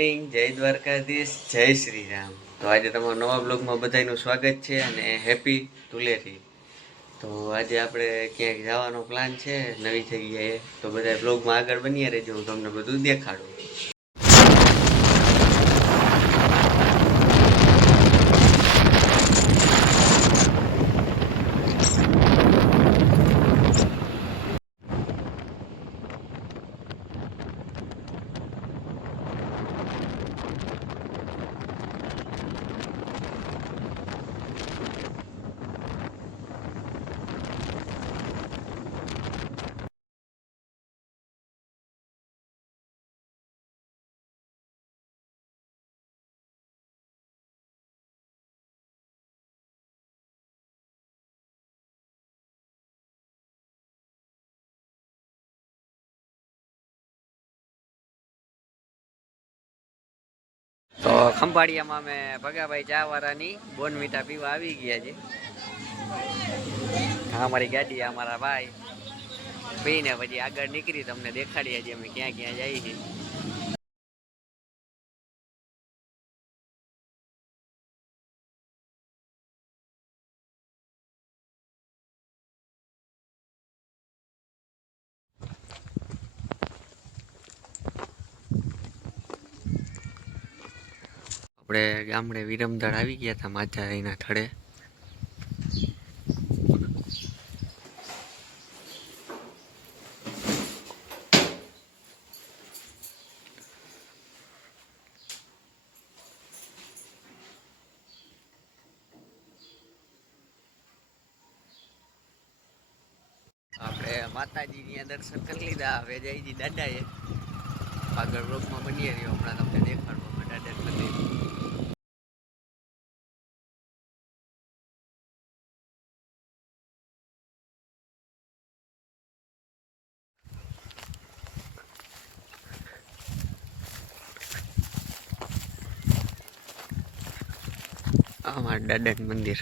Morning જય દ્વારકાધીશ, જય શ્રી રામ તો આજે તમારા નવા બ્લોગમાં બધાનું સ્વાગત છે અને હેપી ધુલેટી તો આજે આપણે ક્યાંક જવાનો પ્લાન છે, નવી જગ્યાએ. તો બધા બ્લોગમાં આગળ બન્યા રહેજો, હું તમને બધું દેખાડું. તો ખંભાળિયામાં અમે ભગાભાઈ ચા વાળાની બોનવીટા પીવા આવી ગયા છે. અમારી ગાડી અમારા ભાઈ. પીને પછી આગળ નીકળી, તમને દેખાડીએ છીએ અમે ક્યાં ક્યાં જઈએ છીએ. આપણે ગામડે વિરમદળ આવી ગયા હતા માતાજીના થડે આપણે માતાજીની દર્શન કરી લીધા. હવે જયજી દાદાએ આગળ રોગમાં બની રહ્યો. હમણાં તમને દેખાડવા માટે દાદા મંદિર આ મારા દાદાનું મંદિર.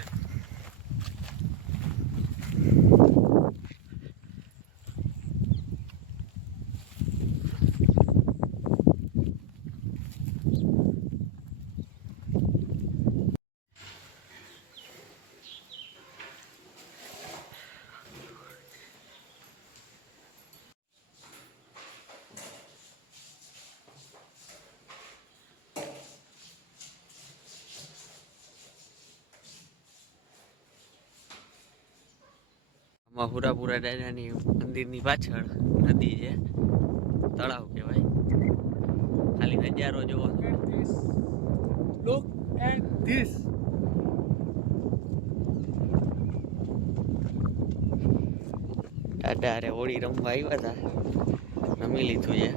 આમાં હુરાપુરા દાદાની મંદિરની પાછળ નદી છે. તળાવ કહેવાય. ખાલી નજારો જોવો this. દાદા અરે હોળી રમવા આવ્યા હતા રમી લીધું છે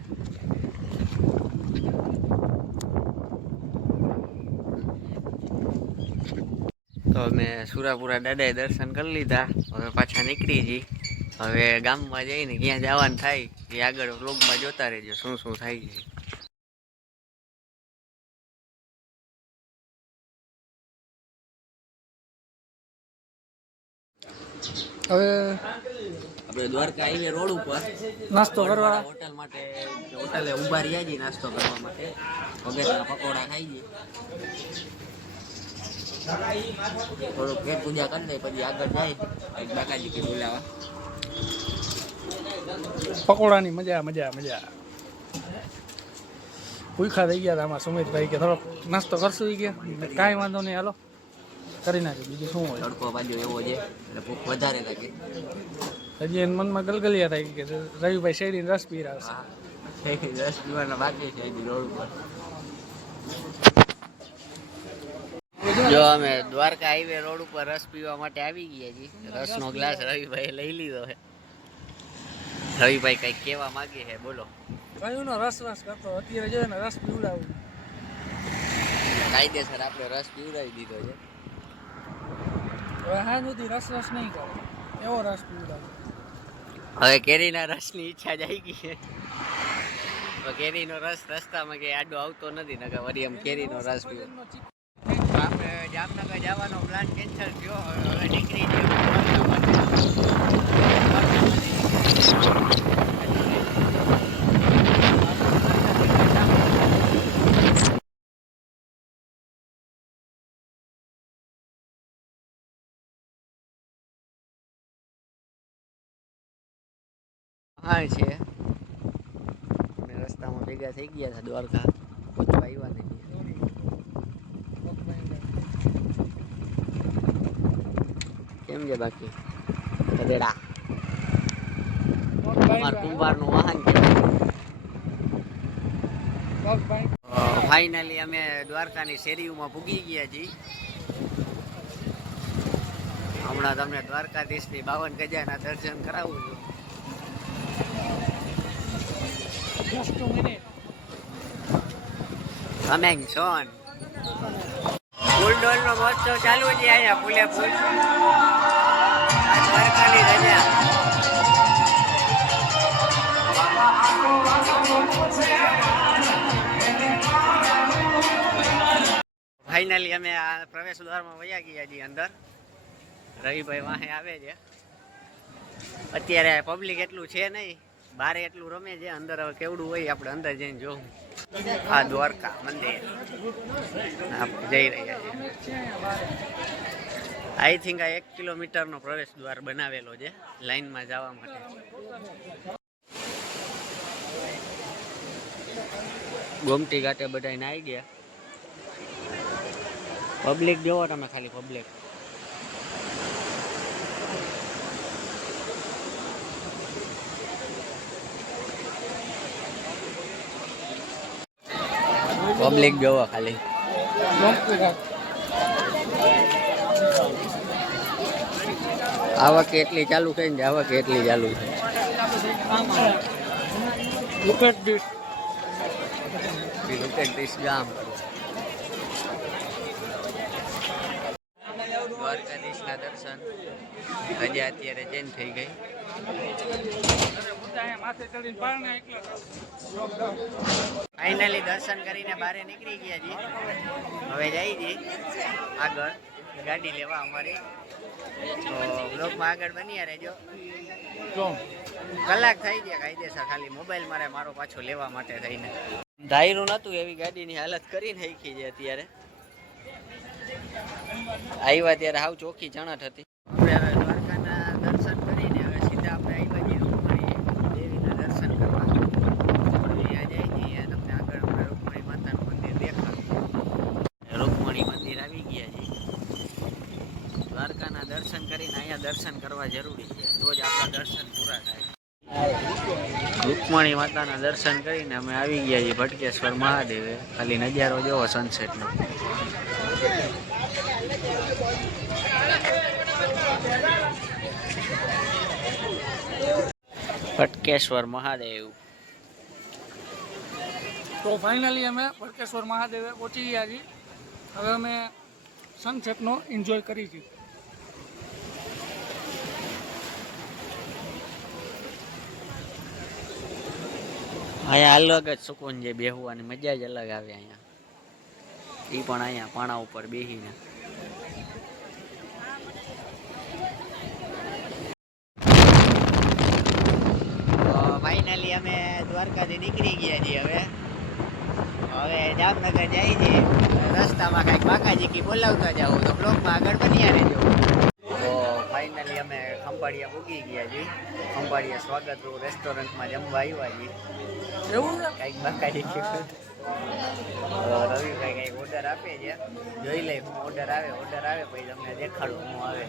તો અમે સુરાપુરા દાદાએ દર્શન કરી લીધા. હવે પાછા નીકળી જઈ હવે ગામમાં જઈને ક્યાં જવાનું થાય એ આગળ વ્લોગમાં જોતા રહેજો શું શું થાય છે. હવે આપણે દ્વારકા આવીએ રોડ ઉપર. નાસ્તો કરવા. હોટલ માટે હોટલે ઊભા રહ્યા છીએ નાસ્તો કરવા માટે. વગેરેના પકોડા ખાઈ જઈએ થોડુંક પેટ પૂજા કરી લઈએ પછી આગળ જાય. બાકાજી કે બોલાવા પકોડાની મજા મજા મજા. ભૂખા થઈ ગયા હતા આમાં સુમિતભાઈ કે થોડોક નાસ્તો કરશું એ કે. કાંઈ વાંધો નહીં હાલો. કરી નાખે બીજું શું હોય? તડકો બાજુ એવો છે એટલે ભૂખ વધારે લાગે. હજી એને મનમાં ગલગલિયા થાય કે રવિભાઈ શેરડીને રસ પીરાવશે હા. રસ પીવાના બાકી છે રોડ ઉપર. જો અમે દ્વારકા હાઈવે રોડ ઉપર રસ પીવા માટે આવી ગયા છીએ. રસનો ગ્લાસ રવિભાઈ લઈ લીધો છે. રવિભાઈ કઈ કેવા માંગે છે? બોલો. કયુંનો રસ રસ કરતો અત્યારે જો ને રસ પીવડાવું. કાયદેસર આપણે રસ પીવડાવી દીધો છે. હવે હા સુધી રસ રસ નહીં કરે. એવો રસ પીવડાવું. હવે કેરીના રસની ઈચ્છા જાગી ગઈ છે. કેરીનો રસ રસ્તામાં કે આડો આવતો નથી નકર વળી આમ કેરીનો રસ પીવો. જવાનો પ્લાન કેન્સલ થયો, હવે નીકળી ગયો છે રસ્તામાં ભેગા થઈ ગયા હતા દ્વારકા. પહોંચવા આવ્યા નથી છે બાકી. ગધેડા અમાર કુંભારનું વાહન છે. ફાઇનલી અમે દ્વારકાની શેરીઓમાં પૂગી ગયા છીએ હમણાં તમને દ્વારકાધીશની બાવન ગજાના દર્શન કરાવું છું. કમિંગ સોન ફૂલડોલ નો મહોત્સવ ચાલુ છે અહીંયા ફૂલે ફૂલ. ફાઇનલી અમે આ પ્રવેશ દ્વારમાં વયા ગયા છીએ અંદર. રવિભાઈ વાહે આવે છે. અત્યારે પબ્લિક એટલું છે નહીં. બારે એટલું રમે છે. અંદર હવે કેવડું હોય આપણે અંદર જઈને જોવું. આ દ્વારકા મંદિર. જઈ રહ્યા છે. આઈ થિંક આ એક કિલોમીટરનો પ્રવેશ દ્વાર બનાવેલો છે, લાઈનમાં જવા માટે. ગોમતી ઘાટે બધા આવી ગયા. પબ્લિક જોવો તમે ખાલી પબ્લિક પબ્લિક જોવો ખાલી. આવક એટલી ચાલુ થઈ ને આવક એટલી ચાલુ છે. ગામ. દ્વારકાધીશના દર્શન. હજી અત્યારે ચેન્જ થઈ ગઈ. માથે ચડીને ફાઇનલી દર્શન કરીને બહાર નીકળી ગયા છીએ. હવે જઈ છીએ આગળ ગાડી લેવા અમારી. તો આગળ બન્યા રહેજો. જો કલાક થઈ ગયા કાયદેસર ખાલી મોબાઈલ મારે મારો પાછો લેવા માટે થઈને. ધાર્યું નતું એવી ગાડીની હાલત કરી નાખી છે અત્યારે. આવ્યા ત્યારે હાવ ચોખ્ખી ચણટ હતી આપણે હવે દ્વારકાના દર્શન કરીને હવે સીધા આપણે આવ્યા છીએ રૂકમણી દેવીના દર્શન કરવા અહીંયા જઈ છીએ તમને આગળ હમણાં રૂકમણી માતાનું મંદિર દેખાડું રૂકમણી મંદિર આવી ગયા છે દ્વારકાના દર્શન કરીને અહીંયા દર્શન કરવા જરૂરી છે, તો જ આપણા દર્શન પૂરા થાય. રૂકમણી માતાના દર્શન કરીને અમે આવી ગયા છીએ ભટકેશ્વર મહાદેવે. ખાલી નજારો જોવો સનસેટનો ભટકેશ્વર મહાદેવ. તો ફાઇનલી અમે ભટકેશ્વર મહાદેવે પહોંચી ગયા છીએ. હવે અમે સનસેટનો એન્જોય કરી છીએ. અહીંયા અલગ જ સુકૂન છે બેહવાની મજા જ અલગ આવે અહીંયા. એ પણ અહીંયા પાણા ઉપર બેસીને ફાઇનલી અમે દ્વારકાથી નીકળી ગયા છીએ હવે. હવે જામનગર જાય છે. રસ્તામાં કાંઈક બાકાજી કી બોલાવતા જાઓ તો બ્લોકમાં આગળ બન્યા રહેજો. ખંભાળિયા પૂગી ગયા છે ખંભાળિયા સ્વાગત રૂ રેસ્ટોરન્ટમાં જમવા આવ્યા એવું છે કંઈક બાકાજી રવિભાઈ કંઈક ઓર્ડર આપે છે. જોઈ લઈ ઓર્ડર આવે. ઓર્ડર આવે પછી તમને દેખાડું હું આવે.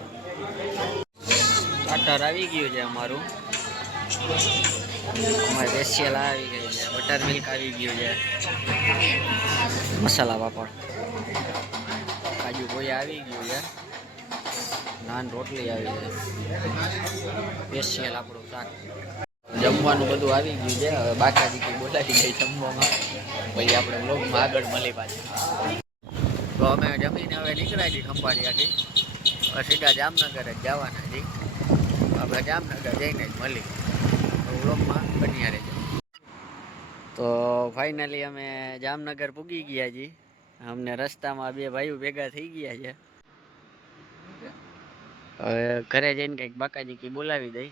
બટર આવી ગયું છે અમારું. અમારે સ્પેશિયલ આવી ગયું છે. બટર મિલ્ક આવી ગયું છે. મસાલા પાપડ. કાજુ કોઈ આવી ગયું છે. નાન રોટલી આવી છે. સ્પેશિયલ આપણું શાક. જમવાનું બધું આવી ગયું છે. હવે બાકાજી બોલાવી ગઈ જમવામાં. પછી આપણે બ્લોગમાં આગળ મળી પાછી. તો અમે જમીને હવે નીકળ્યા છીએ ખંભાળિયાથી. સીધા જામનગર જ જવાના છીએ. આપણે જામનગર જઈને જ મળી બ્લોગમાં બન્યા રહેજો. તો ફાઇનલી અમે જામનગર પૂગી ગયા છીએ. અમને રસ્તામાં બે ભાઈઓ ભેગા થઈ ગયા છે. હવે ઘરે જઈને કંઈક બાકાજી કી બોલાવી દઈ.